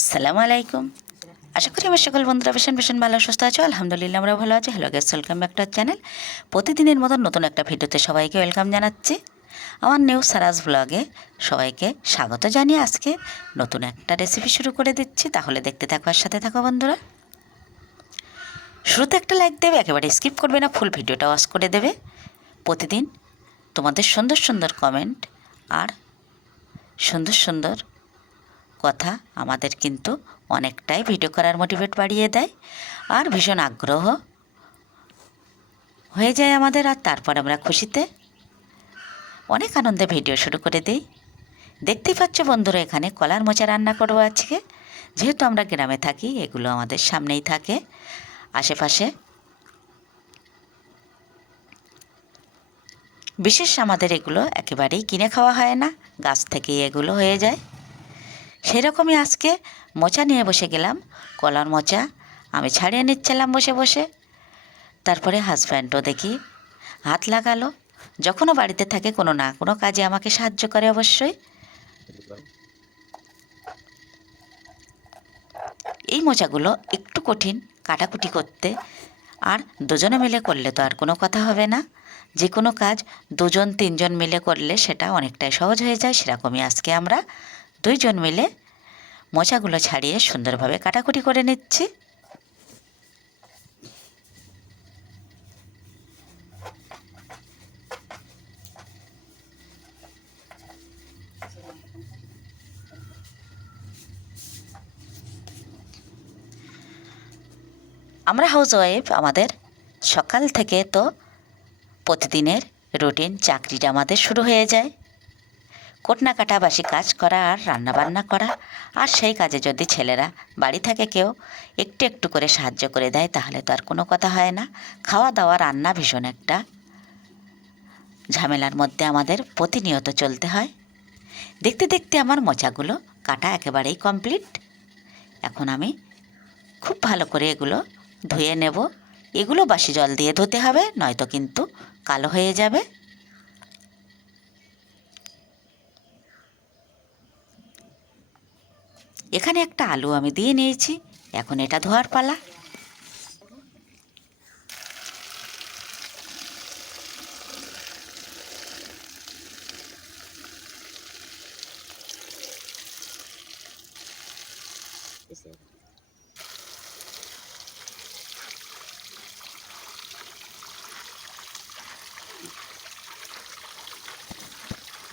আসসালামু আলাইকুম। আশা করি আমার সকল বন্ধুরা ভীষণ ভালো সুস্থ আছো। আলহামদুলিল্লাহ আমরা ভালো আছি। Hello guys, welcome back to our channel. প্রতিদিনের মতো নতুন একটা ভিডিওতে সবাইকে ওয়েলকাম জানাচ্ছি। আমার নিউ সারাজ ব্লগে সবাইকে স্বাগত জানিয়ে আজকে নতুন একটা রেসিপি শুরু করে দিচ্ছি। তাহলে দেখতে থাকো আর সাথে থাকো বন্ধুরা। শুরুতে একটা লাইক দেবে, একেবারে স্কিপ করবে না, ফুল ভিডিওটা ওয়াচ করে দেবে। প্রতিদিন তোমাদের সুন্দর সুন্দর কমেন্ট আর সুন্দর সুন্দর কথা আমাদের কিন্তু অনেকটাই ভিডিও করার মোটিভেট বাড়িয়ে দেয় আর ভীষণ আগ্রহ হয়ে যায় আমাদের। আর তারপর আমরা খুশিতে অনেক আনন্দে ভিডিও শুরু করে দিই। দেখতেই পাচ্ছ বন্ধুরা, এখানে কলার মোচা রান্না করবো আজকে। যেহেতু আমরা গ্রামে থাকি, এগুলো আমাদের সামনেই থাকে, আশেপাশে বিশেষ আমাদের এগুলো একেবারেই কিনে খাওয়া হয় না, গাছ থেকেই এগুলো হয়ে যায়। সেরকমই আজকে মোচা নিয়ে বসে গেলাম। কলার মোচা আমি ছাড়িয়ে নিচ্ছিলাম বসে বসে। তারপরে হাজব্যান্ডও দেখি হাত লাগালো। যখনও বাড়িতে থাকে কোনো না কোনো কাজে আমাকে সাহায্য করে অবশ্যই। এই মোচাগুলো একটু কঠিন কাটাকুটি করতে, আর দুজনে মিলে করলে তো আর কোনো কথা হবে না। যে কোনো কাজ দুজন তিনজন মিলে করলে সেটা অনেকটাই সহজ হয়ে যায়। সেরকমই আজকে আমরা দুইজন মিলে মোচাগুলো ছাড়িয়ে সুন্দরভাবে কাটাকুটি করে নিচ্ছি। আমরা হাউস ওয়াইফ, আমাদের সকাল থেকে তো প্রতিদিনের রুটিন চাকরিটা আমাদের শুরু হয়ে যায়। কোটনা কাটা বাসি কাজ করা আর রান্না বান্না করা। আর সেই কাজে যদি ছেলেরা বাড়ি থাকে কেউ একটু একটু করে সাহায্য করে দেয় তাহলে তো আর কোনো কথা হয় না। খাওয়া দাওয়া রান্না ভীষণ একটা ঝামেলার মধ্যে আমাদের প্রতিনিয়ত চলতে হয়। দেখতে দেখতে আমার মোচাগুলো কাটা একেবারেই কমপ্লিট। এখন আমি খুব ভালো করে এগুলো ধুয়ে নেব। এগুলো বাসি জল দিয়ে ধুতে হবে, নয়তো কিন্তু কালো হয়ে যাবে। এখানে একটা আলু আমি দিয়ে নিয়েছি, এখন এটা ধোয়ার পালা।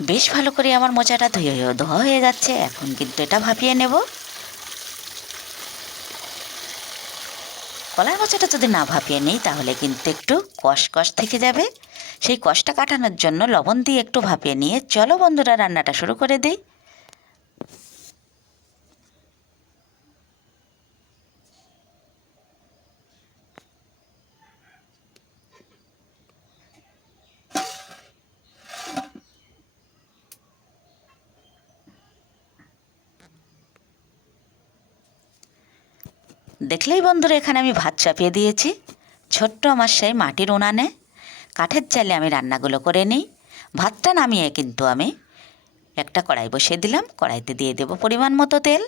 বেশ ভালো করে আমার মোচাটা ধোয়া হয়ে যাচ্ছে। এখন কিন্তু এটা ভাপিয়ে নেব। কলার মোচাটা যদি না ভাপিয়ে নিই তাহলে কিন্তু একটু কষ থেকে যাবে। সেই কষটা কাটানোর জন্য লবণ দিয়ে একটু ভাপিয়ে নিয়ে চলো বন্ধুরা রান্নাটা শুরু করে দিই। দেখলেই বন্ধুরা, এখানে আমি ভাত চাপিয়ে দিয়েছি। ছোট্ট আমার সেই মাটির উনানে কাঠের চালে আমি রান্নাগুলো করে নিই। ভাতটা নামিয়ে কিন্তু আমি একটা কড়াই বসিয়ে দিলাম। কড়াইতে দিয়ে দেব পরিমাণ মতো তেল।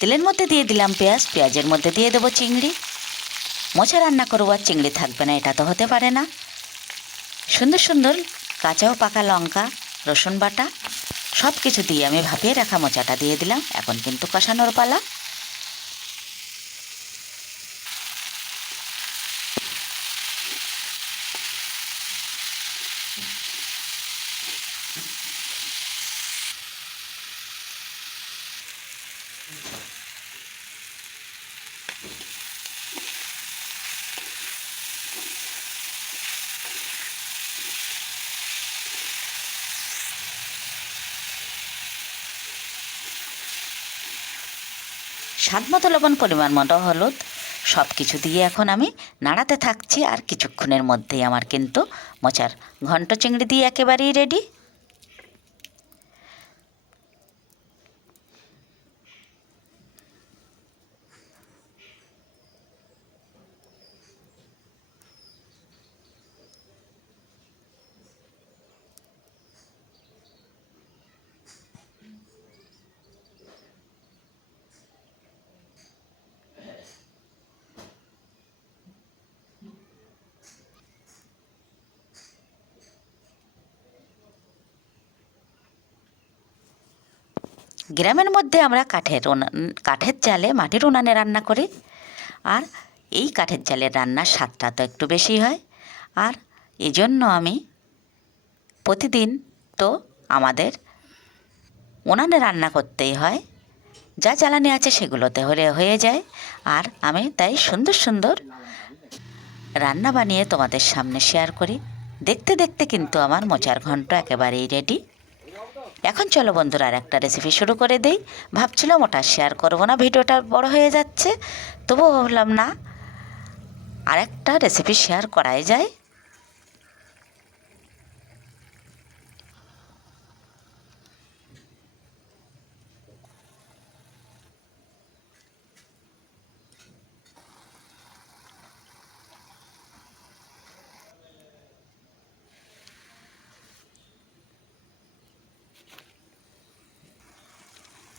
তেলের মধ্যে দিয়ে দিলাম পেঁয়াজ, পেঁয়াজের মধ্যে দিয়ে দেবো চিংড়ি। মোচা রান্না করবো আর চিংড়ি থাকবে না, এটা তো হতে পারে না। সুন্দর সুন্দর কাঁচা ও পাকা লঙ্কা, রসুন বাটা সব কিছু দিয়ে আমি ভাপিয়ে রাখা মোচাটা দিয়ে দিলাম। এখন কিন্তু কষানোর পালা। স্বাদ মতো লবণ, পরিমাণ মতো হলুদ সব কিছু দিয়ে এখন আমি নাড়াতে থাকছি। আর কিছুক্ষণের মধ্যেই আমার কিন্তু মোচার ঘন্ট চিংড়ি দিয়ে একেবারেই রেডি। গ্রামের মধ্যে আমরা কাঠের জালে মাটির উনানে রান্না করি। আর এই কাঠের জালের রান্নার স্বাদটা তো একটু বেশি হয়। আর এজন্য আমি প্রতিদিন তো আমাদের উনানে রান্না করতেই হয়, যা জ্বালানি আছে সেগুলোতে হয়ে যায়। আর আমি তাই সুন্দর সুন্দর রান্না বানিয়ে তোমাদের সামনে শেয়ার করি। দেখতে দেখতে কিন্তু আমার মোচার ঘন্ট একেবারেই রেডি। এখন চলো বন্ধুরা, আর একটা রেসিপি শুরু করে দেই। ভাবছিলাম ওটা শেয়ার করবো না, ভিডিওটা বড় হয়ে যাচ্ছে, তবুও ভাবলাম না, আর একটা রেসিপি শেয়ার করাই যায়।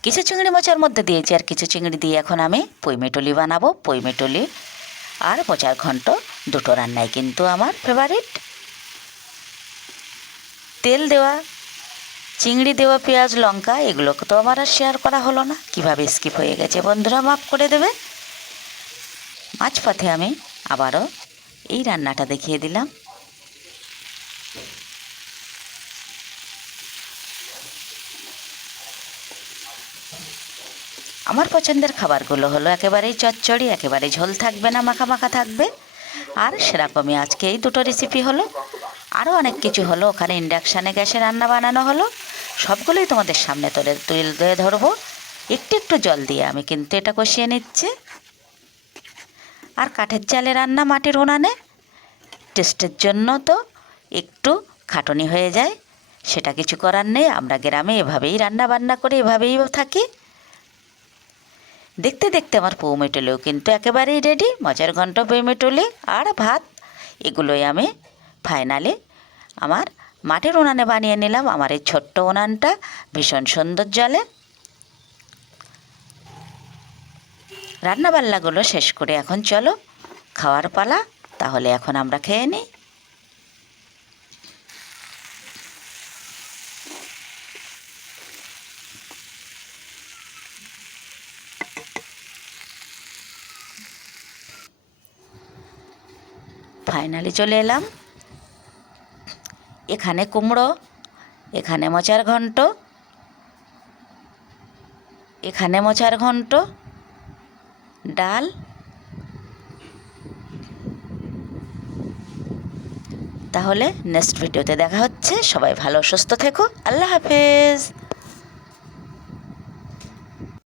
কিছু চিংড়ি মোচার মধ্যে দিয়েছি, আর কিছু চিংড়ি দিয়ে এখন আমি পইমেটুলি বানাবো। পইমেটুলি আর মোচার ঘন্ট দুটো রান্নাই কিন্তু আমার ফেভারিট। তেল দেওয়া, চিংড়ি দেওয়া, পেঁয়াজ লঙ্কা এগুলো তো আমার আর শেয়ার করা হলো না, কিভাবে স্কিপ হয়ে গেছে বন্ধুরা মাফ করে দেবে। মাঝপথে আমি আবারও এই রান্নাটা দেখিয়ে দিলাম। আমার পছন্দের খাবারগুলো হলো একেবারেই চচ্চড়ি, একেবারেই ঝোল থাকবে না, মাখা মাখা থাকবে। আর সেরকমই আজকে এই দুটো রেসিপি হলো। আরও অনেক কিছু হলো, ওখানে ইন্ডাকশানে গ্যাসে রান্না বানানো হলো। সবগুলোই তোমাদের সামনে তুলে ধরবো। একটু একটু জল দিয়ে আমি কিন্তু এটা কষিয়ে নিচ্ছি। আর কাঠের জালে রান্না মাটির উনানে টেস্টের জন্য তো একটু খাটুনি হয়ে যায়, সেটা কিছু করার নেই। আমরা গ্রামে এভাবেই রান্না বান্না করে এভাবেই থাকি। দেখতে দেখতে আমার পৌমেটুলিও কিন্তু একেবারেই রেডি। মোচার ঘন্ট, পৌমেটুলি আর ভাত, এগুলোই আমি ফাইনালি আমার মাটির উনানে বানিয়ে নিলাম। আমার এই ছোট্ট উনানটা ভীষণ সুন্দর জ্বলে। রান্নাবান্নাগুলো শেষ করে এখন চলো খাওয়ার পালা। তাহলে এখন আমরা খেয়ে নিই। ফাইনালি চলে এলাম। এখানে কুমড়ো, এখানে মোচার ঘন্ট, এখানে মোচার ঘন্ট, ডাল। তাহলে নেক্সট ভিডিওতে দেখা হচ্ছে। সবাই ভালো সুস্থ থেকো। আল্লাহ হাফেজ।